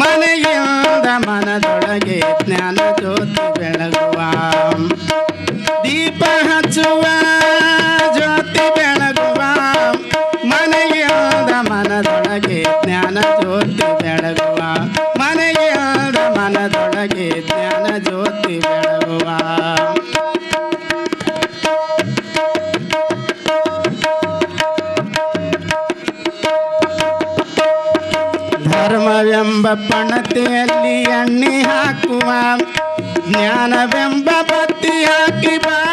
ಮನೆಯಿಂದ ಮನದೊಳಗೆ ಜ್ಞಾನ ಜ್ಯೋತಿ ಬೆಳಗುವ. ದೀಪ ಹಚ್ಚುವ ಪಣತೆಯಲ್ಲಿ ಎಣ್ಣೆ ಹಾಕುವ ಜ್ಞಾನವೆಂಬ ಬತ್ತಿ ಹಾಕಿ ಬಾಳು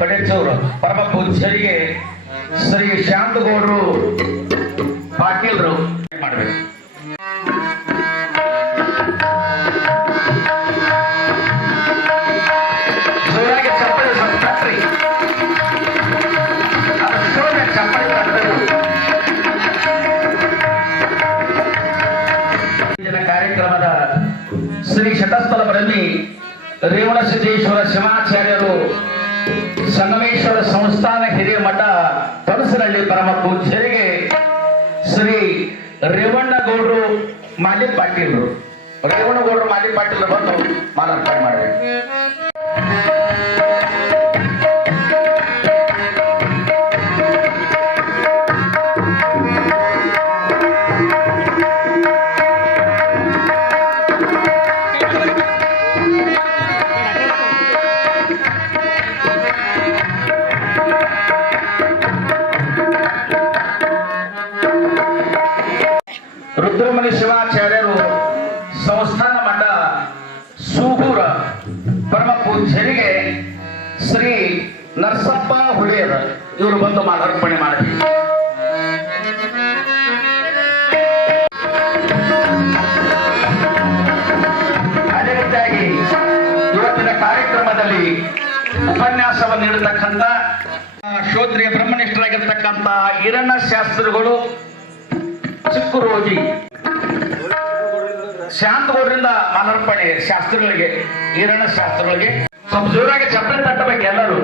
ಪಡೆಚೂರು ಪರಮ ಪೂಜ್ಯರಿಗೆ ಶ್ರೀ ಶಾಂತಗೌಡರು ಪಾಟೀಲ್ರು ಮಾಡಬೇಕು? ಕಾರ್ಯಕ್ರಮದ ಶ್ರೀ ಶತಸ್ಥಲ ರೇವಣ ಸಿದ್ದೇಶ್ವರ ಶಿವಾಚಾರ್ಯರು ಸಂಗಮೇಶ್ವರ ಸಂಸ್ಥಾನ ಹಿರಿಯ ಮಠ ತೊಣಸನಹಳ್ಳಿ ಪರಮ ಪೂಜ್ಯರಿಗೆ ಶ್ರೀ ರೇವಣ್ಣಗೌಡರು ಮಾಲಿ ಪಾಟೀಲ್ರು. ರೇವಣ್ಣಗೌಡರು ಮಾಲಿ ಪಾಟೀಲ್ ಬಂದು ಮಾಲಾರ್ಪಣೆ ಮಾಡಬೇಕು ರುದ್ರಮಣಿ ಶಿವಾಚಾರ್ಯರು ಸಂಸ್ಥಾನ ಮಠ ಸೂಗೂರ ಪರಮ ಪೂಜ್ಯರಿಗೆ ಶ್ರೀ ನರಸಪ್ಪ ಹುಳಿಯರ ಇವರು ಬಂದು ಮಾಲಾರ್ಪಣೆ ಮಾಡಬೇಕು ಅದೇ ರೀತಿಯಾಗಿ ಇವತ್ತಿನ ಕಾರ್ಯಕ್ರಮದಲ್ಲಿ ಉಪನ್ಯಾಸವನ್ನು ನೀಡತಕ್ಕಂಥ ಶೋತ್ರಿಯ ಶ್ರೋತ್ರಿಯ ಬ್ರಹ್ಮನಿಷ್ಠರಾಗಿರ್ತಕ್ಕಂಥ ಶಾಸ್ತ್ರಗಳು ಶಾಸ್ತ್ರಿಗಳು ಚಿಕ್ಕರೋಗಿ ಶಾಂತಗೌಡರಿಂದ ಮಾಲಾರ್ಪಣೆ ಶಾಸ್ತ್ರಗಳಿಗೆ, ಈರಣ್ಣ ಶಾಸ್ತ್ರಗಳಿಗೆ. ಸ್ವಲ್ಪ ಜೋರಾಗಿ ಚಪ್ಪಲಿ ತಟ್ಟಬೇಕು ಎಲ್ಲರೂ.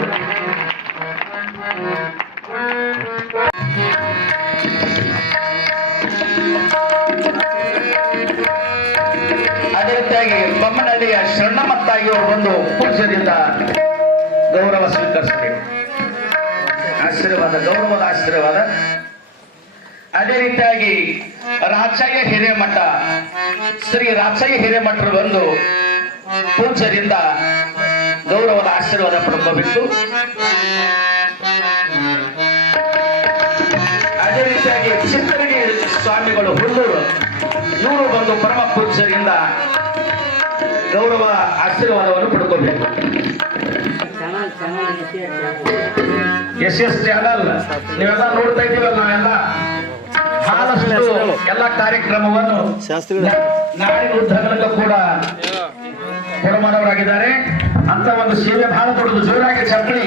ಅದೇ ರೀತಿಯಾಗಿ ಬೊಮ್ಮನಹಳ್ಳಿಯ ಶರಣಮತ್ತಾಗಿ ಬಂದು ಪುರುಷರಿಂದ ಗೌರವ ಸ್ವೀಕರಿಸಬೇಕು. ಆಶೀರ್ವಾದ, ಗೌರವದ ಆಶೀರ್ವಾದ. ಅದೇ ರೀತಿಯಾಗಿ ರಾಚಯ್ಯ ಹಿರೇಮಠ ಶ್ರೀ ರಾಚಯ್ಯ ಹಿರೇಮಠರು ಬಂದು ಪೂಜ್ಯರಿಂದ ಗೌರವದ ಆಶೀರ್ವಾದ ಪಡ್ಕೋಬೇಕು. ಅದೇ ರೀತಿಯಾಗಿ ಚಿತ್ತರಗಿ ಸ್ವಾಮಿಗಳು ಹುಲ್ಲೂರು ಇವರು ಬಂದು ಪರಮ ಪೂಜ್ಯರಿಂದ ಗೌರವ ಆಶೀರ್ವಾದವನ್ನು ಪಡ್ಕೋಬೇಕು. ಎಸ್ ಎಸ್ ಚಾನಲ್ ನೀವೆಲ್ಲ ನೋಡ್ತಾ ಇದ್ದೀವಲ್ಲ ನಾವೆಲ್ಲ? ಬಹಳಷ್ಟು ಎಲ್ಲ ಕಾರ್ಯಕ್ರಮವನ್ನು ನಾಡಿನ ಉದ್ದಗಲಕ್ಕೂ ಕೂಡ ಹೊರಮಾಡವರಾಗಿದ್ದಾರೆ ಅಂತ ಒಂದು ಸೇವೆ ಬಹಳ ದೊಡ್ಡದು. ಜೋರಾಗಿ ಚಪ್ಪಳಿ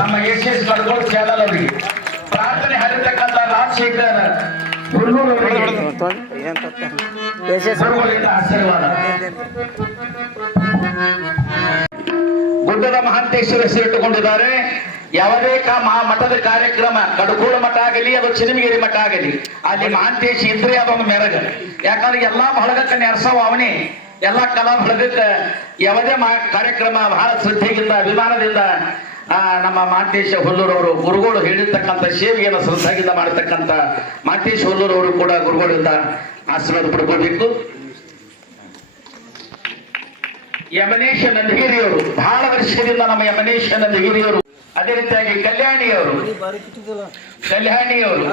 ನಮ್ಮ ಏಷ್ಯಸ್ ಕಡ್ಗೋಳ್ ಚಾನಲ್ ಅವರಿಗೆ. ಪ್ರಾರ್ಥನೆ ಹರಿತಕ್ಕಂಥ ರಾಜಶೇಖರ್ ಹುಲ್ಲೂರು ಆಶೀರ್ವಾದ. ಗುಡ್ಡದ ಮಹಾಂತೇಶ್ವರ ಹೆಸರಿಟ್ಟುಕೊಂಡಿದ್ದಾರೆ ಯಾವುದೇ ಮಹಾ ಮಠದ ಕಾರ್ಯಕ್ರಮ? ಕಡಕೋಳ ಮಠ ಆಗಲಿ ಅದು ಚಿನ್ನಮಗಿರಿ ಮಠ ಆಗಲಿ. ಅಲ್ಲಿ ಮಾಂತೇಶ ಇದ್ರೆ ಅದೊಂದು ಮೆರಗ. ಯಾಕಂದ್ರೆ ಎಲ್ಲಾ ಬಳಗಕ್ಕ ನೆರಸವ ಅವನೇ. ಎಲ್ಲಾ ಕಲಾ ಬಳಗಕ್ಕ ಯಾವುದೇ ಮಾ- ಕಾರ್ಯಕ್ರಮ ಬಹಳ ಶ್ರದ್ಧೆಯಿಂದ ಅಭಿಮಾನದಿಂದ ಆ, ನಮ್ಮ ಮಾಂತೇಶ ಹುಲ್ಲೂರವರು ಗುರುಗಳು ಹೇಳಿರ್ತಕ್ಕಂಥ ಸೇವೆಯನ್ನು ಶ್ರದ್ಧಾಗಿಂದ ಮಾಡತಕ್ಕಂಥ ಮಾಂತೇಶ ಹುಲ್ಲೂರವರು ಕೂಡ ಗುರುಗಳಿಂದ ಆಶೀರ್ವಾದ ಪಡ್ಕೋಬೇಕು ಯಮನೇಶ ನಂದಗಿರಿಯವರು ಬಹಳ ವರ್ಷದಿಂದ ನಮ್ಮ ಯಮನೇಶ ನಂದಗಿರಿಯವರು ಅದೇ ರೀತಿಯಾಗಿ ಕಲ್ಯಾಣಿಯವರು. ಕಲ್ಯಾಣಿಯವರು.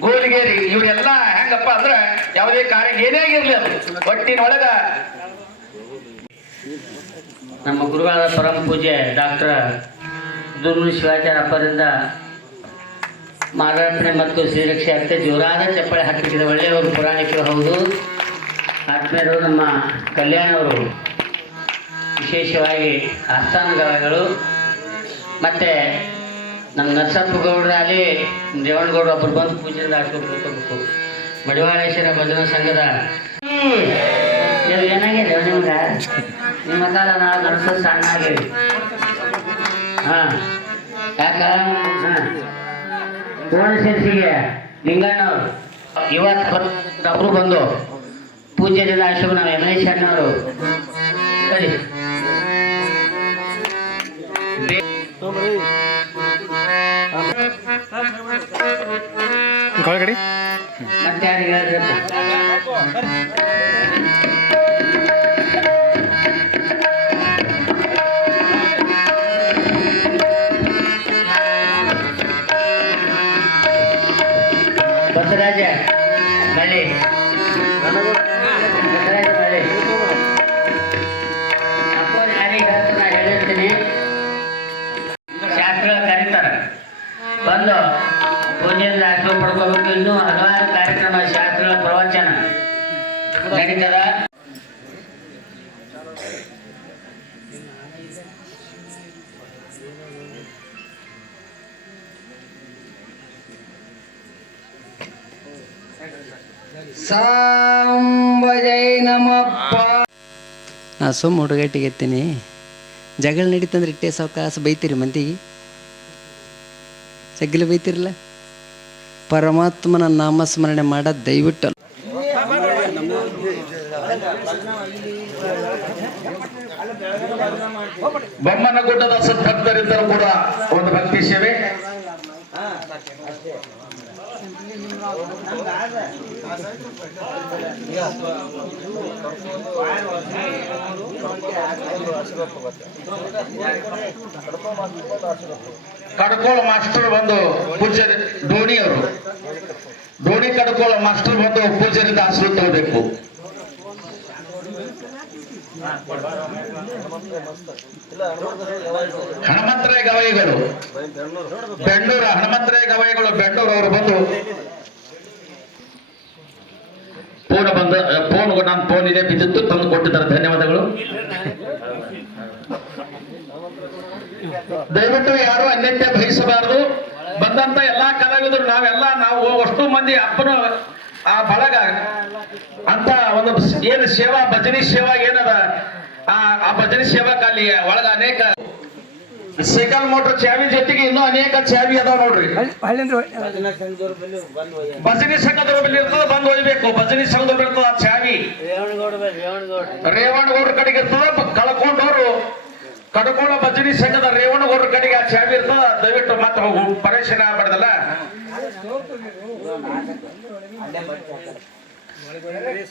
ಗೋಲಿಗೇರಿ ಇವರೆಲ್ಲ ಹೆಂಗಪ್ಪ ಅಂದ್ರೆ ಯಾವುದೇ ಕಾರ್ಯ ಏನೇ ಆಗಿರ್ಲಿ ಅದು. ಒಟ್ಟಿನೊಳಗ ನಮ್ಮ ಗುರುಗಳಾದ ಪರಮ ಪೂಜೆ ಡಾಕ್ಟರ್ ದುರ್ಮು ಶಿವಾಚಾರ್ಯಪ್ಪರಿಂದ ಅಪ್ಪರಿಂದ ಮಾರಾರ್ಪಣೆ ಮತ್ತು ಶ್ರೀರಕ್ಷೆ ಅತ್ತೆ ಜೋರಾದ ಚಪ್ಪಳೆ ಹಾಕಿದ ಒಳ್ಳೆಯವರು ಪುರಾಣಿಕರು ಹೌದು. ಆತ್ಮೀಯರು ನಮ್ಮ ಕಲ್ಯಾಣವರು ವಿಶೇಷವಾಗಿ ಆಸ್ಥಾನಗಳು ಮತ್ತು ನಮ್ಮ ನರಸಪ್ಪ ಗೌಡ್ರ ಅಲ್ಲಿ ರೇವಣಗೌಡ್ರು ಒಬ್ಬರು ಬಂದು ಪೂಜೆ ಕೂತ್ಕೋಬೇಕು. ಮಡಿವಾಳೇಶ್ವರ ಭಜನಾ ಸಂಘದ. ಏನಾಗಿದೆ ನಿಮ್ಗೆ? ನಿಮ್ಮ ಕಾಲ ನಾವು ನರಸ ಸಣ್ಣ ಆಗೇವಿ ಹಾಂ. ಯಾಕ? ಹಾಂ. ಸೇರಿಸಿಗೆ. ಲಿಂಗಣ್ಣವ್ರು ಇವತ್ತು ಡಬ್ರು ಬಂದು ಪೂಜೆ ದಿನ ಆಶ್ರಮ ನಾವು ಯಮನೇಶ್ ಅಣ್ಣವರು ಸರಿ. ಕಡೆ ನಾ ಸುಮ್ಮ ಹುಡುಗಟ್ಟಿಗೆ ಎತ್ತೀನಿ. ಜಗಳ ನಡೀತಂದ್ರೆ ಇಟ್ಟೆ ಸಾವಕಾಶ ಬೈತೀರಿ ಮಂದಿಗೆ ಜಗ್ಗಲಿ ಬೈತಿರಲ್ಲ? ಪರಮಾತ್ಮನ ನಾಮಸ್ಮರಣೆ ಮಾಡ ದಯವಿಟ್ಟು. ಬೊಮ್ಮನಗುಡ್ಡದ ಸುತ್ತರಿದ್ದರೂ ಕೂಡ ಒಂದು ಭಕ್ತಿ ಸೇವೆ. ಕಡ್ಕೋಳ ಮಾಸ್ಟರ್ ಬಂದು ಪೂಜಾರಿ ಡೋಣಿಯವರು ಡೋಣಿ ಕಡ್ಕೋಳ ಮಾಸ್ಟರ್ ಬಂದು ಪೂಜಾರಿಂದ ಆಶೀರ್ವಾದ ತಗೋಬೇಕು. ಹನುಮಂತರಾಯ ಗವಾಯಿಗಳು. ಬೆಂಡೂರ ಹನುಮಂತರಾಯ ಗವಾಯಿಗಳು ಬೆಂಡೂರು ಅವರು ಬಂದು ಫೋನ್ ಬಂದ ಫೋನ್ ನನ್ನ ಫೋನ್ ಇದೆ ಬಿದ್ದಿತ್ತು, ತಂದು ಕೊಟ್ಟಿದ್ದಾರೆ, ಧನ್ಯವಾದಗಳು. ದಯವಿಟ್ಟು ಯಾರು ಅನ್ಯತೆ ಬಯಸಬಾರದು. ಬಂದಂತ ಎಲ್ಲಾ ಕಲಾವಿದರು, ನಾವೆಲ್ಲ, ನಾವು ಅಷ್ಟು ಮಂದಿ ಅಪ್ಪನ ಆ ಬಳಗ ಅಂತ ಒಂದು ಏನು ಸೇವಾ ಭಜನಿ ಸೇವಾ ಏನದ? ಆ ಭಜನಿ ಸೇವಾ ಖಾಲಿ ಒಳಗ ಅನೇಕ ಸೈಕಲ್ ಮೋಟರ್ ಚಾವಿ ಜೊತೆಗೆ ಇನ್ನೂ ಅನೇಕ ಚಾವಿ ಅದಾವ ನೋಡ್ರಿ. ಭಜನಿ ಸಂಘದವ್ರ ಬಳಿ ಇರ್ತದ ಬಂದ್ ಒಯ್ಬೇಕು. ಭಜನಿ ಸಂಘದವ್ರ ಇರ್ತದ ಆ ಚಾವಿ. ರೇವಣಗೌಡ್ರ ಕಡೆಗೆ ಇರ್ತದ ಕಳ್ಕೊಂಡವ್ರು. ಕಡ್ಕೊಂಡ ಭಜನಿ ಸಂಘದ ರೇವಣಗೌಡ್ರ ಕಡೆಗೆ ಆ ಚಾವಿ ಇರ್ತದ. ದಯವಿಟ್ಟು ಮತ್ತೆ ಪರೇಶನ ಆಗ್ಬಾರ್ದಲ್ಲ Gracias.